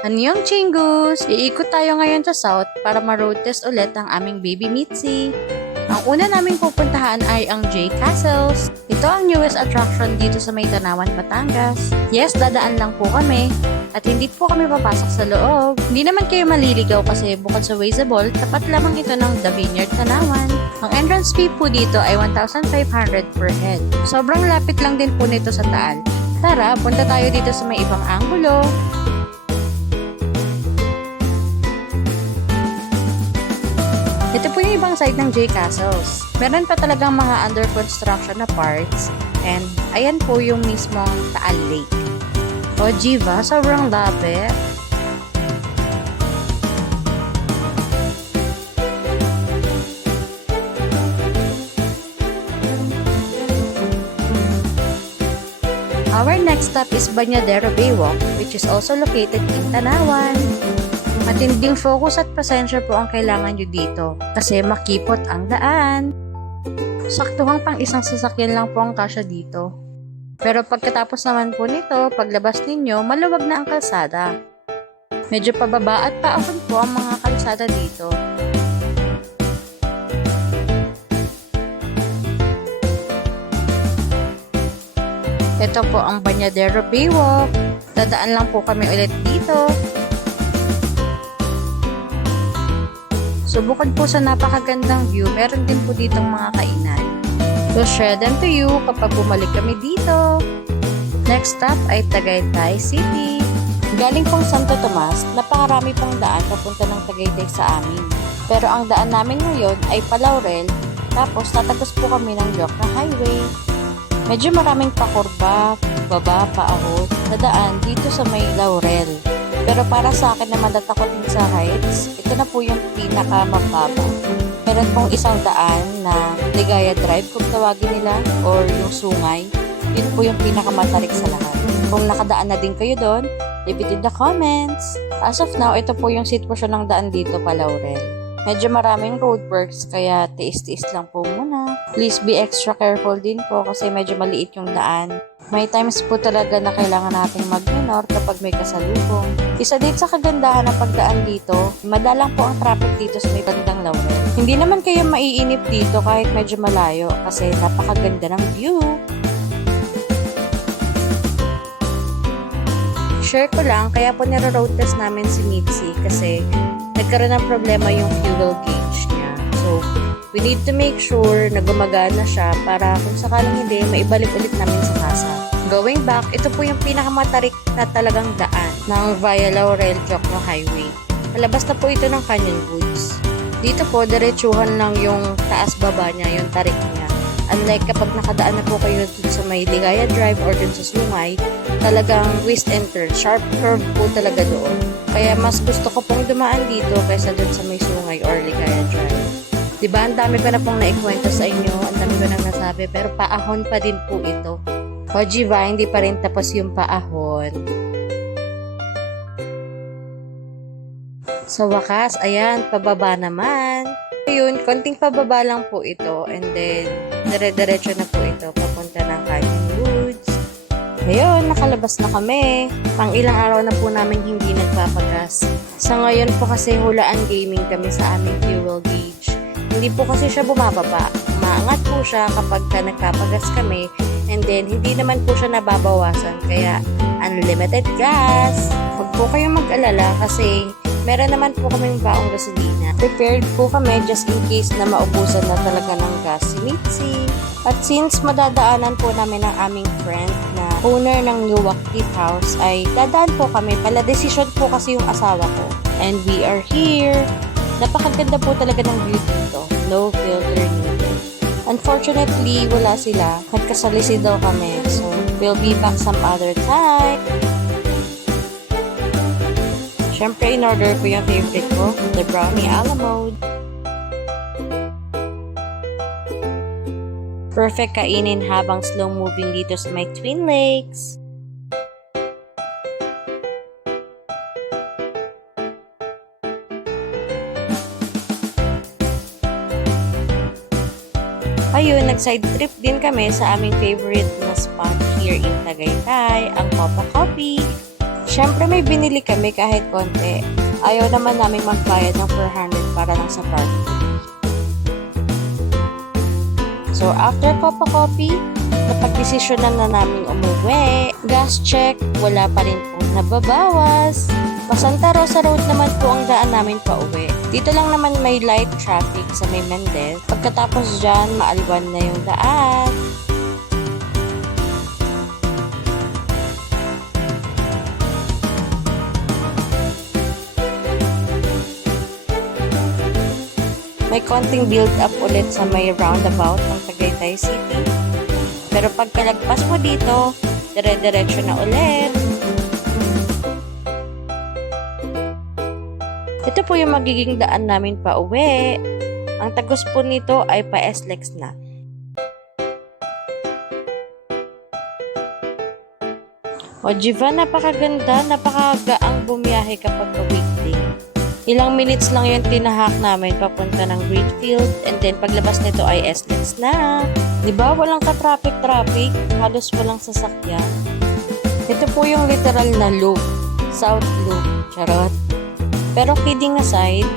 Anyong Chingus! Iikot tayo ngayon sa South para ma-road test ulit ang aming baby Mitzi. Ang una naming pupuntahan ay ang J Castles. Ito ang newest attraction dito sa May Tanawan, Batangas. Yes, dadaan lang po kami. At hindi po kami papasok sa loob. Hindi naman kayo maliligaw kasi bukod sa Wazeable, tapat lamang ito ng The Vineyard Tanawan. Ang entrance fee po dito ay 1,500 per head. Sobrang lapit lang din po nito sa Taal. Tara, punta tayo dito sa may ibang anggulo. Ito po yung ibang side ng J Castles. Meron pa talagang mga under construction na parts. And ayan po yung mismong Taal Lake. O Jiva, sobrang lapit. Our next stop is Bañadero Baywalk, which is also located in Tanawan. Matinding focus at pasensya po ang kailangan nyo dito kasi makipot ang daan. Saktuhang pang isang sasakyan lang po ang kasya dito. Pero pagkatapos naman po nito, paglabas ninyo, maluwag na ang kalsada. Medyo pababa at paahon po ang mga kalsada dito. Ito po ang Bañadero Baywalk. Dadaan lang po kami ulit dito. So, bukod po sa napakagandang view, meron din po ditong mga kainan. We'll share them to you kapag bumalik kami dito. Next stop ay Tagaytay City. Galing pong Santo Tomas, napakarami pong daan papunta ng Tagaytay sa amin. Pero ang daan namin ngayon ay Palaurel, tapos tatagos po kami ng Jokna Highway. Medyo maraming pakurba, baba, paahon, na daan dito sa may Laurel. Pero para sa akin na matatakotin sa heights, ito na po yung pinakamababa. Meron pong isang daan na Ligaya Drive kung tawagin nila or yung Sungay. Yun po yung pinakamatarik sa lahat. Kung nakadaan na din kayo doon, leave it in the comments. As of now, ito po yung sitwasyon ng daan dito pa Laurel. Medyo maraming roadworks kaya tiis-tiis lang po muna. Please be extra careful din po kasi medyo maliit yung daan. May times po talaga na kailangan nating mag-minor kapag may kasalubong. Isa din sa kagandahan ng pagdaan dito, madalang po ang traffic dito sa may bandang Laurel. Hindi naman kayo maiinip dito kahit medyo malayo kasi napakaganda ng view. Share ko lang, kaya po niro-road test namin si Mitzi kasi nagkaroon ng problema yung fuel gauge niya. So, we need to make sure na gumagana siya para kung sakaling hindi, maibalik ulit namin sa casa. Going back, ito po yung pinakamatarik na talagang daan ng Via Laurel Jokno Highway. Palabas na po ito ng Canyon Woods. Dito po, diretsuhan lang yung taas-baba niya, yung tarik niya. Unlike kapag nakadaan na po kayo dun sa may Ligaya Drive or dun sa Sungay, talagang twist and turn, sharp curve po talaga doon. Kaya mas gusto ko pong dumaan dito kaysa dun sa may Sungay or Ligaya Drive. Diba, ang dami ko na pong naikwento sa inyo, ang dami ko nang nasabi, pero paahon pa din po ito. O Jiva, hindi pa rin tapos yung paahon. Sa wakas, ayan, pababa naman. Ayun, konting pababa lang po ito. And then, dire-diretso na po ito, papunta ng Canyon Woods. Ayun, nakalabas na kami. Pang ilang araw na po namin hindi nagpapagas. Sa ngayon po kasi hulaan gaming kami sa aming fuel gauge. Hindi po kasi siya bumababa. Umaangat po siya kapag nagpapagas kami. And then, hindi naman po siya nababawasan. Kaya, unlimited gas. Huwag po kayong mag-alala kasi meron naman po kaming baong gasolina. Prepared po kami just in case na maubusan na talaga ng gas si Mitzi. At since madadaanan po namin ang aming friend na owner ng New Waktif House, ay dadaan po kami. Pala decision po kasi yung asawa ko. And we are here. Napakaganda po talaga ng view dito. No filter needed. Unfortunately, wala sila. Nagkasalisi daw kami. So, we'll be back some other time. Siyempre, in-order ko yung favorite ko, the brownie a la mode. Perfect kainin habang slow moving dito sa may Twin Lakes. Ayun, nag-side trip din kami sa aming favorite na spot here in Tagaytay, ang Papa Coffee. Syempre may binili kami kahit konti. Ayaw naman namin magbayad ng 400 para lang sa parking. So after Copa-Coffee, napagdesisyonan na namin umuwi. Gas check, wala pa rin pong nababawas. Santa Rosa Road naman po ang daan namin pa uwi. Dito lang naman may light traffic sa May Mendez. Pagkatapos dyan, maalwan na yung daan. May konting build up ulit sa may roundabout ng Tagaytay City. Pero pagkalagpas mo dito, dire-diretso na ulit. Ito po yung magiging daan namin pa uwi. Ang tagos po nito ay pa SLEX na. O Jiva, napakaganda, napakagaang bumiyahe kapag weekday. Ilang minutes lang yung tinahak namin papunta ng Greenfield, and then paglabas nito ay SLEX na. Diba walang ka-traffic, halos walang sasakyan. Ito po yung literal na loop, South Loop, charot. Pero kidding aside,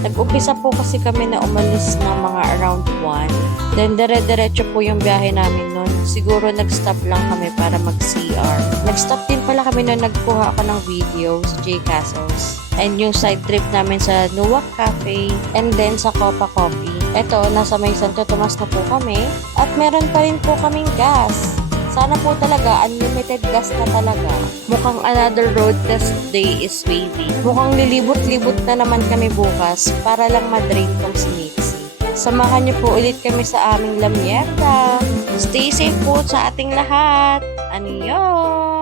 nag-umpisa po kasi kami na umalis ng mga around 1. Then dire-diretso po yung biyahe namin nun. Siguro nag-stop lang kami para mag-CR. Nag-stop din pala kami nun, nagkuha ako ng video sa J. Castles. And yung side trip namin sa Nuwak Cafe and then sa Copa-Coffee. Eto, nasa may Santo Tomas na po kami. At meron pa rin po kaming gas. Sana po talaga, unlimited gas na talaga. Mukhang another road test day is waiting. Mukhang lilibot-libot na naman kami bukas para lang madrain tong si Mitzi. Samahan niyo po ulit kami sa aming lamierda. Stay safe po sa ating lahat. Aniyon!